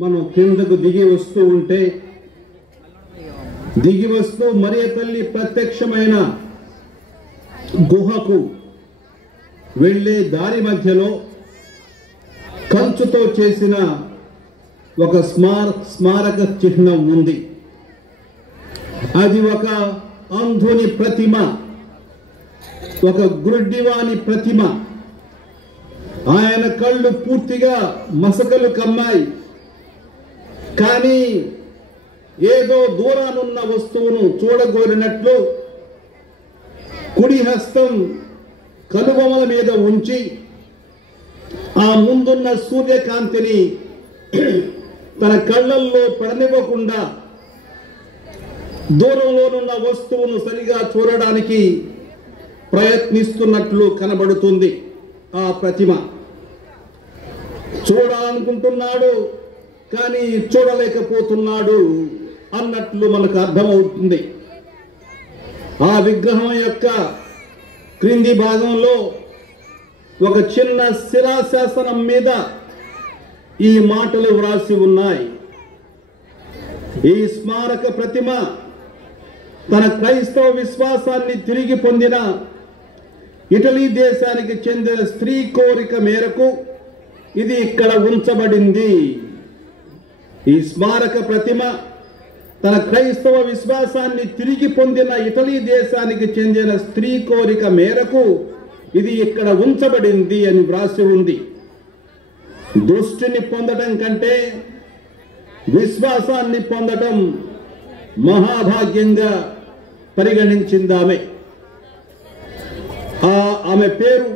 మనం కిందకు దిగి వస్తూ ఉంటే దిగి వస్తూ మరియ తల్లి ప్రత్యక్షమైన గుహకు వెళ్ళే దారి మధ్యలో కంచుతో చేసిన ఒక స్మారక చిహ్నం ఉంది. అది ఒక అంధుని ప్రతిమ, ఒక గుడ్డివాని ప్రతిమ. ఆయన కళ్ళు పూర్తిగా మసకలు కమ్మాయి. కానీ ఏదో దూరానున్న వస్తువును చూడగోరినట్లు కుడి హస్తం కనుబొమల మీద ఉంచి ఆ ముందున్న సూర్యకాంతిని తన కళ్ళల్లో పడనివ్వకుండా దూరంలోనున్న వస్తువును సరిగా చూడడానికి ప్రయత్నిస్తున్నట్లు కనబడుతుంది. ఆ ప్రతిమ చూడాలనుకుంటున్నాడు కానీ చూడలేకపోతున్నాడు అన్నట్లు మనకు అర్థమవుతుంది. ఆ విగ్రహం యొక్క క్రింది భాగంలో ఒక చిన్న శిలాశాసనం మీద ఈ మాటలు వ్రాసి ఉన్నాయి. ఈ స్మారక ప్రతిమ తన క్రైస్తవ విశ్వాసాన్ని తిరిగి పొందిన ఇటలీ దేశానికి చెందిన స్త్రీ కోరిక మేరకు ఇది ఇక్కడ ఉంచబడింది. ఈ స్మారక ప్రతిమ తన క్రైస్తవ విశ్వాసాన్ని తిరిగి పొందిన ఇటలీ దేశానికి చెందిన స్త్రీ కోరిక మేరకు ఇది ఇక్కడ ఉంచబడింది అని వ్రాసి ఉంది. దృష్టిని పొందడం కంటే విశ్వాసాన్ని పొందడం మహాభాగ్యంగా పరిగణించిందామె. ఆమె పేరు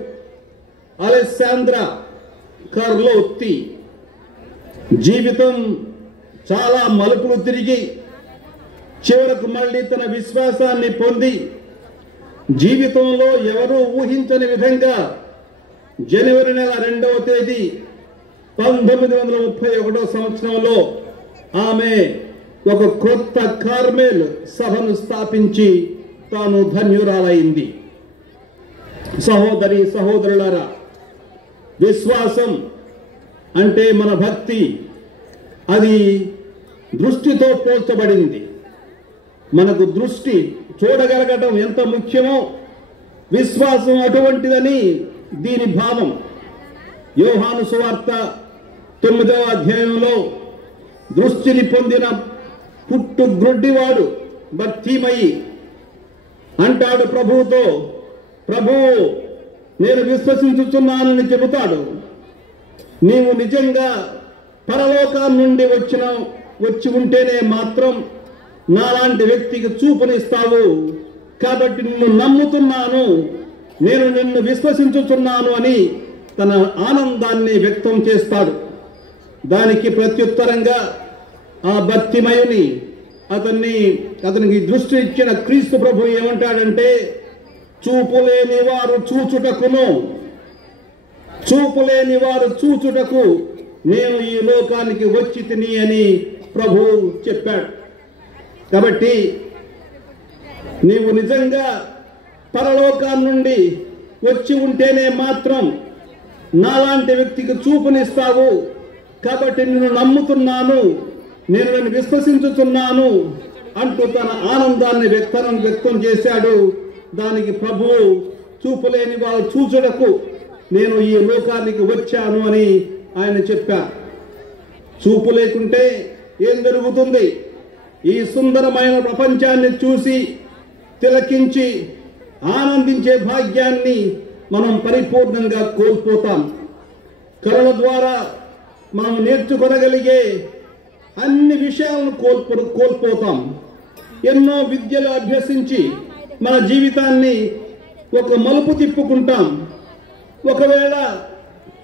అలెస్సాంద్రా కార్లోత్తి. జీవితం చాలా మలుపులు తిరిగి చివరకు మళ్ళీ తన విశ్వాసాన్ని పొంది జీవితంలో ఎవరూ ఊహించని విధంగా జనవరి నెల 2వ తేదీ 1931 సంవత్సరంలో ఆమె ఒక కొత్త కార్మెల్ సభను స్థాపించి తాను ధన్యురాలైంది. సహోదరి సహోదరులారా, విశ్వాసం అంటే మన భక్తి అది దృష్టితో పోల్చబడింది. మనకు దృష్టి చూడగలగడం ఎంత ముఖ్యమో విశ్వాసం అటువంటిదని దీని భావం. యోహాను సువార్త 9వ అధ్యాయంలో దృష్టిని పొందిన పుట్టు గ్రుడ్డివాడు బర్తీమయి అంటాడు ప్రభువుతో, ప్రభువు నేను విశ్వసించుచున్నానని చెబుతాడు. నీవు నిజంగా పరలోకం నుండి వచ్చి ఉంటేనే మాత్రం నాలాంటి వ్యక్తికి చూపునిస్తావు. కాబట్టి నిన్ను నమ్ముతున్నాను, నేను నిన్ను విశ్వసించుచున్నాను అని తన ఆనందాన్ని వ్యక్తం చేస్తాడు. దానికి ప్రత్యుత్తరంగా ఆ భక్తిమయుని అతనికి దృష్టి ఇచ్చిన క్రీస్తు ప్రభు ఏమంటాడంటే, చూపులేని వారు చూచుటకు నేను ఈ లోకానికి వచ్చి తిని అని ప్రభు చెప్పాడు. కాబట్టి నీవు నిజంగా పరలోకం నుండి వచ్చి ఉంటేనే మాత్రం నాలాంటి వ్యక్తికి చూపునిస్తావు. కాబట్టి నిన్ను నమ్ముతున్నాను, నేను నిన్ను విశ్వసించుతున్నాను అంటూ తన ఆనందాన్ని వ్యక్తం చేశాడు. దానికి ప్రభువు చూపులేని వారు చూచుటకు నేను ఈ లోకానికి వచ్చాను అని ఆయన చెప్పారు. చూపు లేకుంటే ఏం జరుగుతుంది? ఈ సుందరమైన ప్రపంచాన్ని చూసి తిలకించి ఆనందించే భాగ్యాన్ని మనం పరిపూర్ణంగా కోల్పోతాం. కళల ద్వారా మనం నేర్చుకోగలిగే అన్ని విషయాలను కోల్పోతాం. ఎన్నో విద్యలు అభ్యసించి మన జీవితాన్ని ఒక మలుపు తిప్పుకుంటాం. ఒకవేళ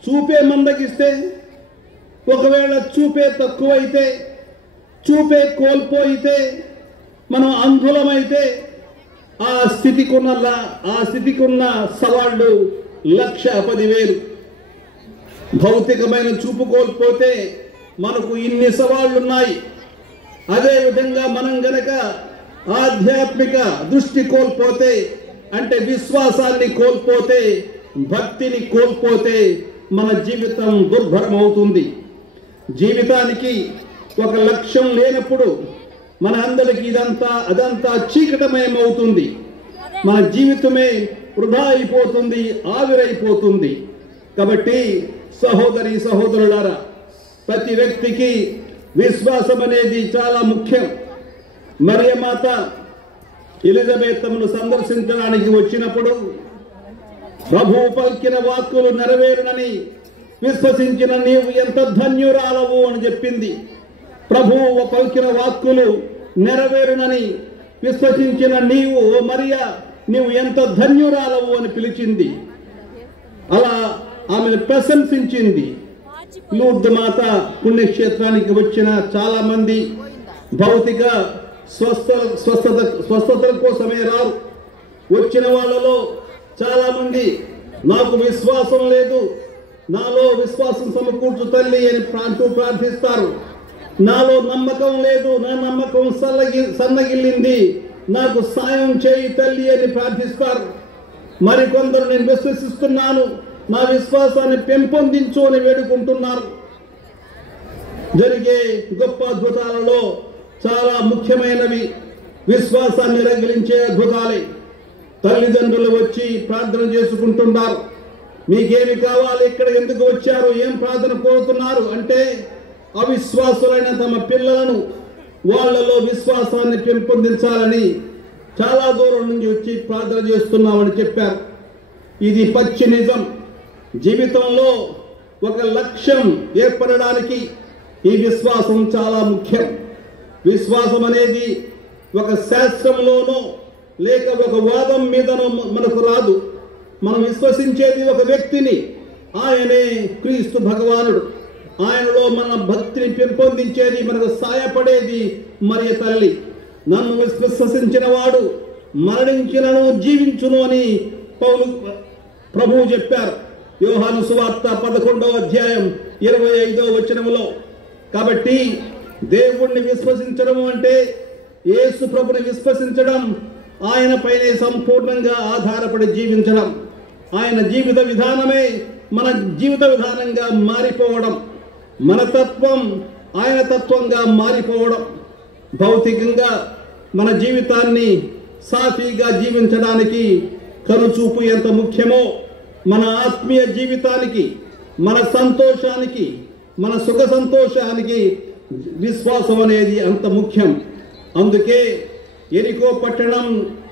చూపే మందగిస్తే, ఒకవేళ చూపే తక్కువైతే, చూపే కోల్పోయితే, మనం అంధులమైతే ఆ స్థితికి ఉన్న సవాళ్లు 1,10,000. భౌతికమైన చూపు కోల్పోతే మనకు ఇన్ని సవాళ్లున్నాయి. అదేవిధంగా మనం గనక ఆధ్యాత్మిక దృష్టి కోల్పోతే, అంటే విశ్వాసాన్ని కోల్పోతే, భక్తిని కోల్పోతే మన జీవితం దుర్భరమవుతుంది. జీవితానికి ఒక లక్ష్యం లేనప్పుడు మన అందరికి అదంతా చీకటమయమవుతుంది. మన జీవితమే వృధా అయిపోతుంది, ఆవిరైపోతుంది. కాబట్టి సహోదరి సహోదరులారా, ప్రతి వ్యక్తికి విశ్వాసం అనేది చాలా ముఖ్యం. మరియమాత ఎలిజబెత్ను సందర్శించడానికి వచ్చినప్పుడు ప్రభువు పలికిన వాక్కులు నెరవేరునని విశ్వసించిన నీవు ఎంత ధన్యురాలవు అని చెప్పింది. ప్రభువు పలికిన వాక్కులు నెరవేరునని విశ్వసించిన నీవు, ఓ మరియా, నీవు ఎంత ధన్యురాలవు అని పిలిచింది. అలా ఆమెను ప్రశంసించింది. లూర్దు మాత పుణ్యక్షేత్రానికి వచ్చిన చాలా మంది భౌతిక స్వస్థతల కోసమే రారు. వచ్చిన వాళ్ళలో చాలా మంది నాకు విశ్వాసం లేదు, నాలో విశ్వాసం సమకూర్చు తల్లి అని ప్రార్థిస్తారు. నాలో నమ్మకం లేదు, నా నమ్మకం సన్నగిల్లింది, నాకు సాయం చేయి తల్లి అని ప్రార్థిస్తారు. మరికొందరు నేను విశ్వసిస్తున్నాను, నా విశ్వాసాన్ని పెంపొందించు అని వేడుకుంటున్నారు. జరిగే గొప్ప అద్భుతాలలో చాలా ముఖ్యమైనవి విశ్వాసాన్ని రగిలించే అద్భుతాలే. తల్లిదండ్రులు వచ్చి ప్రార్థన చేసుకుంటున్నారు. మీకేమి కావాలి, ఇక్కడ ఎందుకు వచ్చారు, ఏం ప్రార్థన కోరుతున్నారు అంటే, అవిశ్వాసులైన తమ పిల్లలను వాళ్ళలో విశ్వాసాన్ని పెంపొందించాలని చాలా దూరం నుంచి వచ్చి ప్రార్థన చేస్తున్నామని చెప్పారు. ఇది పచ్చి నిజం. జీవితంలో ఒక లక్ష్యం ఏర్పడడానికి ఈ విశ్వాసం చాలా ముఖ్యం. విశ్వాసం అనేది ఒక శాస్త్రంలోనో లేక ఒక వాదం మీదనో మనకు రాదు. మనం విశ్వసించేది ఒక వ్యక్తిని, ఆయనే క్రీస్తు భగవానుడు. ఆయనలో మన భక్తిని పెంపొందించేది, మనకు సాయపడేది మరియ తల్లి. నన్ను విశ్వసించిన వాడు మరణించినను జీవించును అని ప్రభువు చెప్పారు. యోహాను సువార్త 11వ అధ్యాయం 25వ వచనములో. కాబట్టి దేవుణ్ణి విశ్వసించడం అంటే యేసు ప్రభుని విశ్వసించడం, ఆయన పైనే సంపూర్ణంగా ఆధారపడి జీవించడం. ఆయన జీవిత విధానమే మన జీవిత విధానంగా మారిపోవడం, మన తత్వం ఆయన తత్వంగా మారిపోవడం. భౌతికంగా మన జీవితాన్ని సాఫీగా జీవించడానికి కనుచూపు ఎంత ముఖ్యమో, మన ఆత్మీయ జీవితానికి, మన సంతోషానికి, మన సుఖ సంతోషానికి విశ్వాసం అనేది అంత ముఖ్యం. అందుకే ఎరికో పట్టణం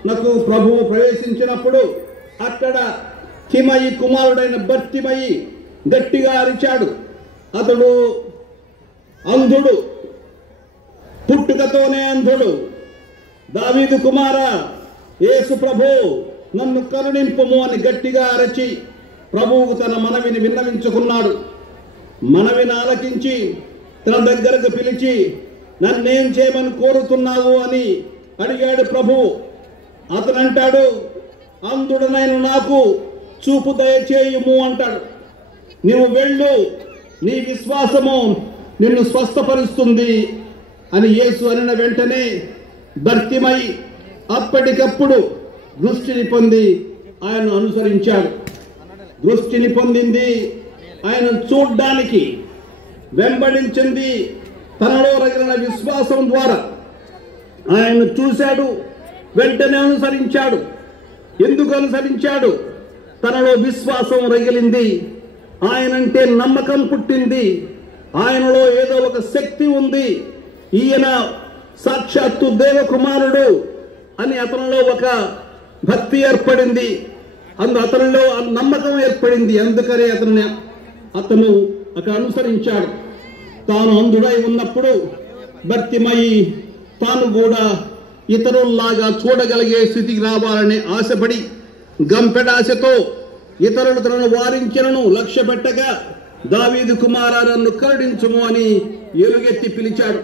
నాకు ప్రభువు ప్రవేశించినప్పుడు అక్కడ తిమయి కుమారుడైన బర్తిమయి గట్టిగా అరిచాడు. అతడు అంధుడు, పుట్టుకతోనే అంధుడు. దావీదు కుమారా, యేసు ప్రభు నన్ను కరుణింపుము అని గట్టిగా అరచి ప్రభువుకు తన మనవిని విన్నవించుకున్నాడు. మనవిని ఆలకించి తన దగ్గరకు పిలిచి, నన్నేం చేయమని కోరుతున్నావు అని అడిగాడు ప్రభువు. అతను అంటాడు, అంధుడనైన నాకు చూపు దయచేయుము అంటాడు. నీవు వెళ్ళు, నీ విశ్వాసము నిన్ను స్వస్థపరుస్తుంది అని యేసు అనిన వెంటనే భర్తిమై అప్పటికప్పుడు దృష్టిని పొంది ఆయన అనుసరించాడు. దృష్టిని పొందింది, ఆయన చూడ్డానికి వెంబడించింది తనలో రగిలిన విశ్వాసం ద్వారా. ఆయన చూశాడు, వెంటనే అనుసరించాడు. ఎందుకు అనుసరించాడు? తనలో విశ్వాసం రగిలింది, ఆయనంటే నమ్మకం పుట్టింది, ఆయనలో ఏదో ఒక శక్తి ఉంది, ఈయన సాక్షాత్తు దేవకుమారుడు అని అతనిలో ఒక భక్తి ఏర్పడింది. అతనిలో నమ్మకం ఏర్పడింది. అందుకనే అతను అక్కడ అనుసరించాడు. తాను అంధుడై ఉన్నప్పుడు భర్తిమయి తాను కూడా ఇతరుల్లాగా చూడగలిగే స్థితికి రావాలని ఆశపడి గంపెడాశతో ఇతరులు తనను వారించినను లక్ష్య పెట్టగా, దావీదు కుమారా నన్ను కరుణించుము అని ఎలుగెత్తి పిలిచాడు.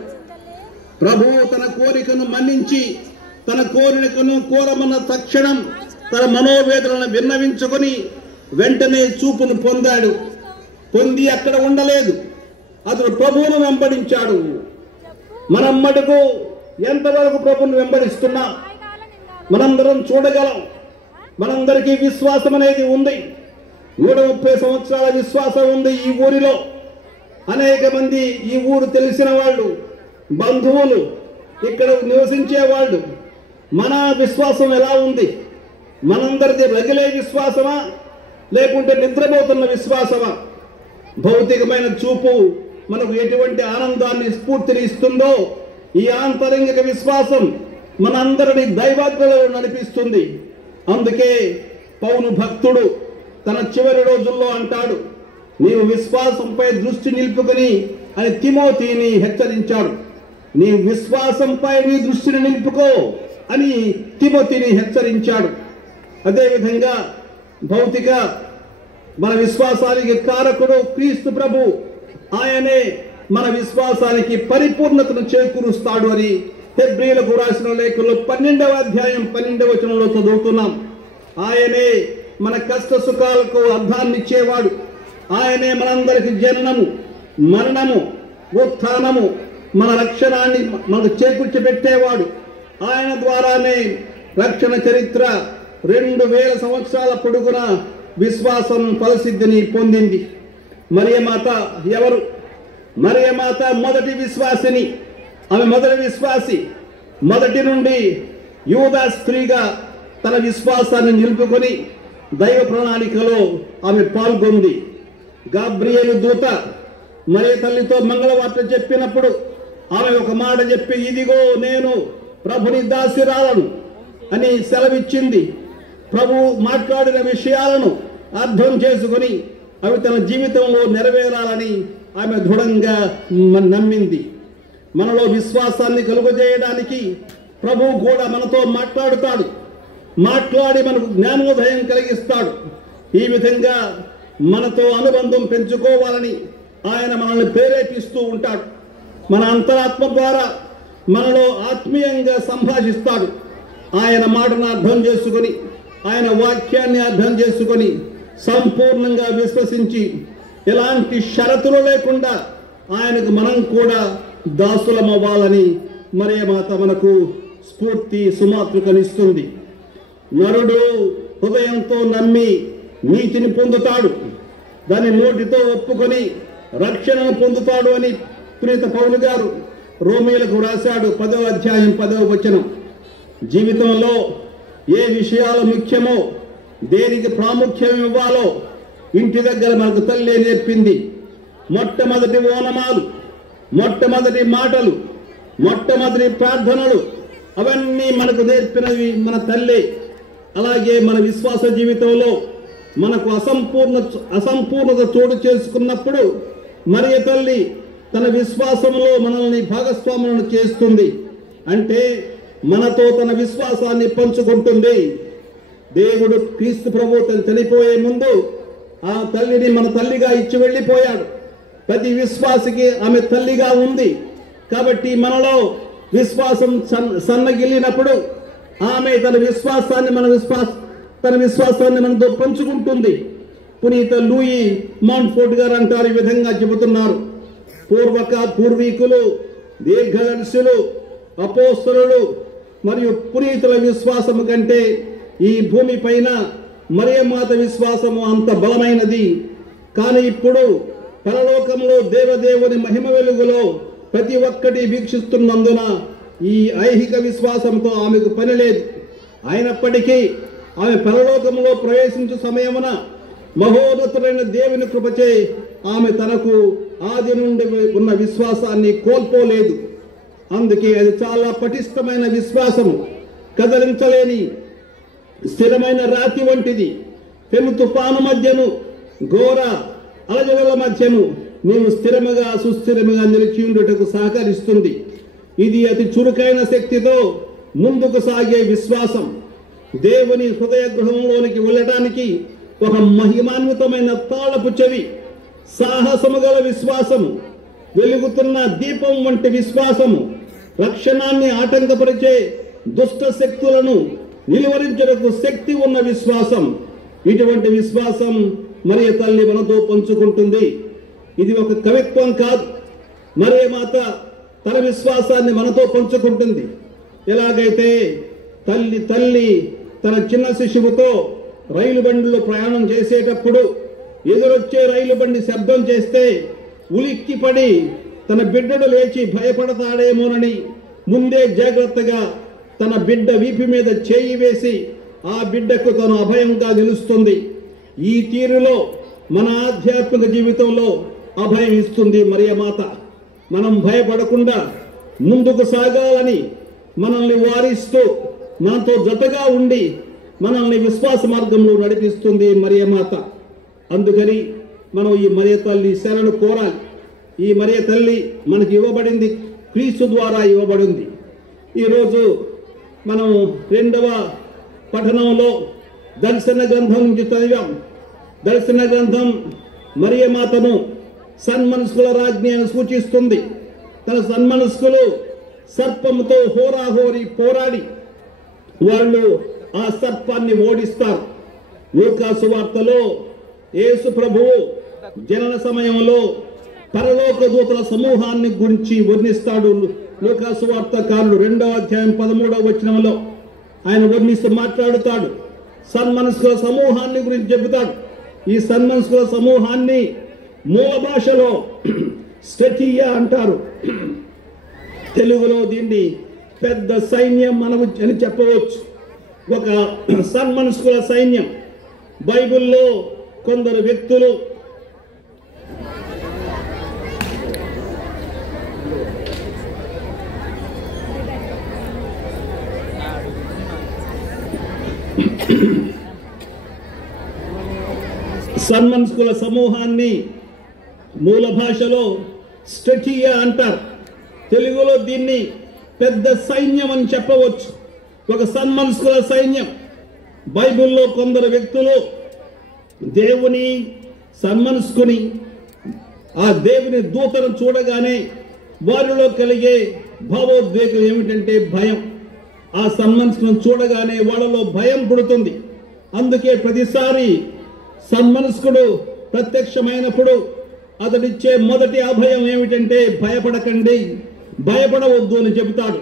ప్రభువు తన కోరికను మన్నించి తన కోరికను కోరమన్న తక్షణం తన మనోవేదనను విన్నవించుకొని వెంటనే చూపును పొందాడు. పొంది అక్కడ ఉండలేదు, అతడు ప్రభువును వెంబడించాడు. మనం మటుకు ఎంతవరకు ప్రభువును వెంబడిస్తున్నాం? మనందరం చూడగలం. మనందరికీ విశ్వాసం అనేది ఉంది. 130 సంవత్సరాల విశ్వాసం ఉంది ఈ ఊరిలో. అనేక మంది ఈ ఊరు తెలిసిన వాళ్ళు, బంధువులు, ఇక్కడ నివసించే వాళ్ళు, మన విశ్వాసం ఎలా ఉంది? మనందరిది రగిలే విశ్వాసమా లేకుంటే నిద్రపోతున్న విశ్వాసమా? భౌతికమైన చూపు మనకు ఎటువంటి ఆనందాన్ని, స్ఫూర్తిని ఇస్తుందో ఈ ఆంతరంగిక విశ్వాసం మనందరిని దైవాజ్ఞలో నడిపిస్తుంది. అందుకే పౌలు భక్తుడు తన చివరి రోజుల్లో అంటాడు, నీవు విశ్వాసంపై దృష్టి నిలుపుకొని అని తిమోతిని హెచ్చరించాడు. నీ విశ్వాసంపై నీ దృష్టిని నిలుపుకో అని తిమోతిని హెచ్చరించాడు. అదేవిధంగా భౌతిక మన విశ్వాసానికి కారకుడు క్రీస్తు ప్రభు. ఆయనే మన విశ్వాసానికి పరిపూర్ణతను చేకూరుస్తాడు అని హెబ్రీయులకు రాసిన లేఖలో 12వ అధ్యాయం 12వ వచనంలో చదువుతున్నాం. ఆయనే మన కష్ట సుఖాలకు అర్థాన్ని ఇచ్చేవాడు. ఆయనే మనందరికి జననము, మరణము, ఉత్థానము, మన రక్షణాన్ని మనకు చేకూర్చి పెట్టేవాడు. ఆయన ద్వారానే రక్షణ చరిత్ర 2000 సంవత్సరాల పొడుగున విశ్వాసం ఫలసిద్ధిని పొందింది. మరియమాత ఎవరు? మరియమాత మొదటి విశ్వాసిని. ఆమె మొదటి విశ్వాసి. మొదటి నుండి యూదా స్త్రీగా తన విశ్వాసాన్ని నిలుపుకొని దైవ ప్రణాళికలో ఆమె పాల్గొంది. గాబ్రియేలు దూత మరియ తల్లితో మంగళవార్త చెప్పినప్పుడు ఆమె ఒక మాట చెప్పి, ఇదిగో నేను ప్రభుని దాసిరాలను అని సెలవిచ్చింది. ప్రభు మాట్లాడిన విషయాలను అర్థం చేసుకొని అవి తన జీవితంలో నెరవేరాలని ఆమె దృఢంగా నమ్మింది. మనలో విశ్వాసాన్ని కలుగజేయడానికి ప్రభు కూడా మనతో మాట్లాడుతాడు. మాట్లాడి మనకు జ్ఞానోదయం కలిగిస్తాడు. ఈ విధంగా మనతో అనుబంధం పెంచుకోవాలని ఆయన మనల్ని ప్రేరేపిస్తూ ఉంటాడు. మన అంతరాత్మ ద్వారా మనలో ఆత్మీయంగా సంభాషిస్తాడు. ఆయన మాటను అర్థం చేసుకొని, ఆయన వాక్యాన్ని అర్థం చేసుకొని సంపూర్ణంగా విశ్వసించి ఎలాంటి షరతులు లేకుండా ఆయనకు మనం కూడా దాసులమవ్వాలని మరియమాత మనకు స్ఫూర్తి సుమాతృకనిస్తుంది. నరుడు హృదయంతో నమ్మి నీతిని పొందుతాడు, దాన్ని నోటితో ఒప్పుకొని రక్షణను పొందుతాడు అని పునీత పౌలు గారు రోమీయులకు రాశాడు 10వ అధ్యాయం 10వ వచనం. జీవితంలో ఏ విషయాలు ముఖ్యమో, దేనికి ప్రాముఖ్యం ఇవ్వాలో ఇంటి దగ్గర మనకు తల్లి నేర్పింది. మొట్టమొదటి ఓనమాలు, మొట్టమొదటి మాటలు, మొట్టమొదటి ప్రార్థనలు అవన్నీ మనకు నేర్పినవి మన తల్లి. అలాగే మన విశ్వాస జీవితంలో మనకు అసంపూర్ణత చోటు చేసుకున్నప్పుడు మరియ తల్లి తన విశ్వాసంలో మనల్ని భాగస్వాములను చేస్తుంది. అంటే మనతో తన విశ్వాసాన్ని పంచుకుంటుంది. దేవుడు క్రీస్తు ప్రభు చనిపోయే ముందు ఆ తల్లిని మన తల్లిగా ఇచ్చి వెళ్ళిపోయాడు. ప్రతి విశ్వాసికి ఆమె తల్లిగా ఉంది. కాబట్టి మనలో విశ్వాసం సన్నగిల్లినప్పుడు ఆమె తన విశ్వాసాన్ని మనతో పంచుకుంటుంది. పునీత లూయి మాంట్ఫోర్ట్ గారు అంటారు, ఈ విధంగా చెబుతున్నారు, పూర్వీకులు, దీర్ఘదర్శులు, అపోస్తలులు మరియు పునీతుల విశ్వాసము కంటే ఈ భూమి పైన మరియమాత విశ్వాసము అంత బలమైనది. కానీ ఇప్పుడు పరలోకంలో దేవదేవుని మహిమ వెలుగులో ప్రతి ఒక్కటి వీక్షిస్తున్నందున ఈ ఐహిక విశ్వాసంతో ఆమెకు పని లేదు. అయినప్పటికీ ఆమె పరలోకంలో ప్రవేశించు సమయమున మహోన్నతుడైన దేవుని కృపచే ఆమె తనకు ఆది నుండి ఉన్న విశ్వాసాన్ని కోల్పోలేదు. అందుకే అది చాలా పటిష్టమైన విశ్వాసము, కదలించలేని స్థిరమైన రాతి వంటిది. పెను తుఫాను మధ్యను, ఘోర అలజడుల మధ్యను నీవు స్థిరముగా సుస్థిరముగా నిలిచి ఉండుటకు సహకరిస్తుంది. ఇది అతి చురుకైన శక్తితో ముందుకు సాగే విశ్వాసం. దేవుని హృదయ గృహంలోనికి వెళ్ళడానికి ఒక మహిమాన్వితమైన తాళపు చెవి, సాహసము గల విశ్వాసము, వెలుగుతున్న దీపం వంటి విశ్వాసము, రక్షణాన్ని ఆటంకపరిచే దుష్ట శక్తులను నిలువరించడానికి శక్తి ఉన్న విశ్వాసం. ఇటువంటి విశ్వాసం మరియ తల్లి మనతో పంచుకుంటుంది. ఇది ఒక కవిత్వం కాదు. మరియమాత తన విశ్వాసాన్ని మనతో పంచుకుంటుంది. ఎలాగైతే తల్లి తన చిన్న శిశువుతో రైలు బండిలో ప్రయాణం చేసేటప్పుడు ఎదురొచ్చే రైలు బండి శబ్దం చేస్తే ఉలిక్కిపడి తన బిడ్డడు లేచి భయపడతాడేమోనని ముందే జాగ్రత్తగా తన బిడ్డ వీపు మీద చేయి వేసి ఆ బిడ్డకు తను అభయంగా నిలుస్తుంది. ఈ తీరులో మన ఆధ్యాత్మిక జీవితంలో అభయం ఇస్తుంది మరియమాత. మనం భయపడకుండా ముందుకు సాగాలని మనల్ని వారిస్తూ మనతో జతగా ఉండి మనల్ని విశ్వాస మార్గంలో నడిపిస్తుంది మరియమాత. అందుకని మనం ఈ మరియ తల్లి శరణు కోరాలి. ఈ మరియ తల్లి మనకి ఇవ్వబడింది, క్రీస్తు ద్వారా ఇవ్వబడింది. ఈరోజు మనం 2వ పఠనంలో దర్శన గ్రంథం నుంచి చదివాం. దర్శన గ్రంథం మరియమాతను సన్మనస్కుల రాజ్ఞి అని సూచిస్తుంది. తన సన్మనస్కులు సర్పముతో హోరాహోరీ పోరాడి వాళ్ళు ఆ సర్పాన్ని ఓడిస్తారు. లూకా సువార్తలో యేసు ప్రభువు జనన సమయంలో పరలోక దూతల సమూహాన్ని గురించి వర్ణిస్తాడు. లూకా సువార్తకారుడు 2వ అధ్యాయం 13వ వచనంలో ఆయన వర్ణిస్తూ మాట్లాడుతాడు. సన్మనస్కుల సమూహాన్ని గురించి చెబుతాడు. ఈ సన్మనస్కుల సమూహాన్ని మూల భాషలో స్టెటియా అంటారు. తెలుగులో దీన్ని పెద్ద సైన్యం అని చెప్పవచ్చు. ఒక సన్మనస్కుల సైన్యం. బైబిల్లో కొందరు వ్యక్తులు సన్మనస్కుల సమూహాన్ని మూల భాషలో స్టెటియా అంటారు. తెలుగులో దీన్ని పెద్ద సైన్యం అని చెప్పవచ్చు. ఒక సన్మనస్కుల సైన్యం. బైబిల్లో కొందరు వ్యక్తులు దేవుని సన్మనస్కుని ఆ దేవుని దూతను చూడగానే వారిలో కలిగే భావోద్వేగం ఏమిటంటే భయం. ఆ సన్మనస్కును చూడగానే వాళ్ళలో భయం పుడుతుంది. అందుకే ప్రతిసారి సన్మనస్కుడు ప్రత్యక్షమైనప్పుడు అతడిచ్చే మొదటి అభయం ఏమిటంటే భయపడకండి, భయపడవద్దు అని చెబుతాడు.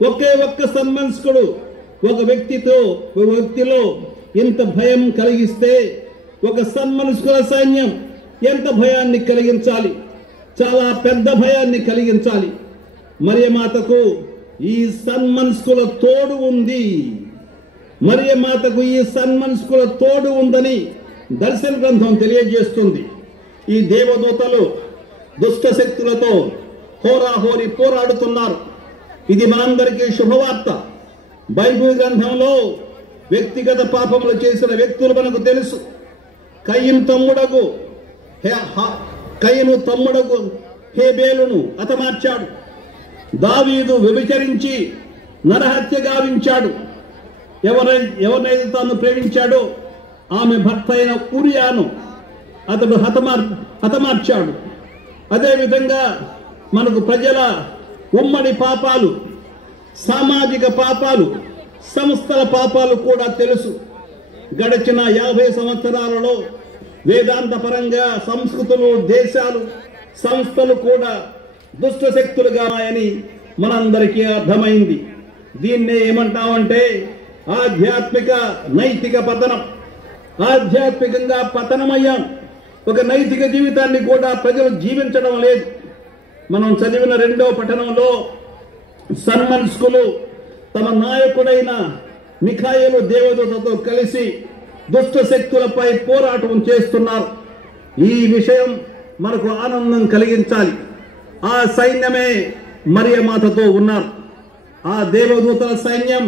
ఒకే ఒక్క సన్మనస్కుడు ఒక వ్యక్తిలో ఎంత భయం కలిగిస్తే ఒక సన్మనస్కుల సైన్యం ఎంత భయాన్ని కలిగించాలి, చాలా పెద్ద భయాన్ని కలిగించాలి. మరియమాతకు ఈ సన్మనస్కుల తోడు ఉంది. మరియమాతకు ఈ సన్మనస్కుల తోడు ఉందని దర్శన గ్రంథం తెలియజేస్తుంది. ఈ దేవదూతలు దుష్ట శక్తులతో హోరాహోరి పోరాడుతున్నారు. ఇది మనందరికీ శుభవార్త. బైబిల్ గ్రంథంలో వ్యక్తిగత పాపములు చేసిన వ్యక్తులు మనకు తెలుసు. కయీను తమ్ముడగు హేబేలును హతమార్చాడు. దావీదు వ్యభిచరించి నరహత్య గావించాడు. ఎవరినైతే తాను ప్రేమించాడో ఆమె భర్త అయిన ఉరియాను అతడు హతమార్చాడు. అదేవిధంగా మనకు ప్రజల ఉమ్మడి పాపాలు, సామాజిక పాపాలు, సంస్థల పాపాలు కూడా తెలుసు. గడిచిన 50 సంవత్సరాలలో వేదాంత పరంగా సంస్కృతులు, దేశాలు, సంస్థలు కూడా దుష్ట శక్తులుగా ఉన్నాయని మనందరికీ అర్థమైంది. దీన్నే ఏమంటామంటే ఆధ్యాత్మిక నైతిక పతనం. ఆధ్యాత్మికంగా పతనమయ్యాం. ఒక నైతిక జీవితాన్ని కూడా ప్రజలు జీవించడం లేదు. మనం చదివిన 2వ పఠనంలో సన్మనస్కులు తమ నాయకుడైన మిఖాయేలు దేవదూతతో కలిసి దుష్ట శక్తులపై పోరాటం చేస్తున్నారు. ఈ విషయం మనకు ఆనందం కలిగించాలి. ఆ సైన్యమే మరియమాతతో ఉన్నారు. ఆ దేవదూతల సైన్యం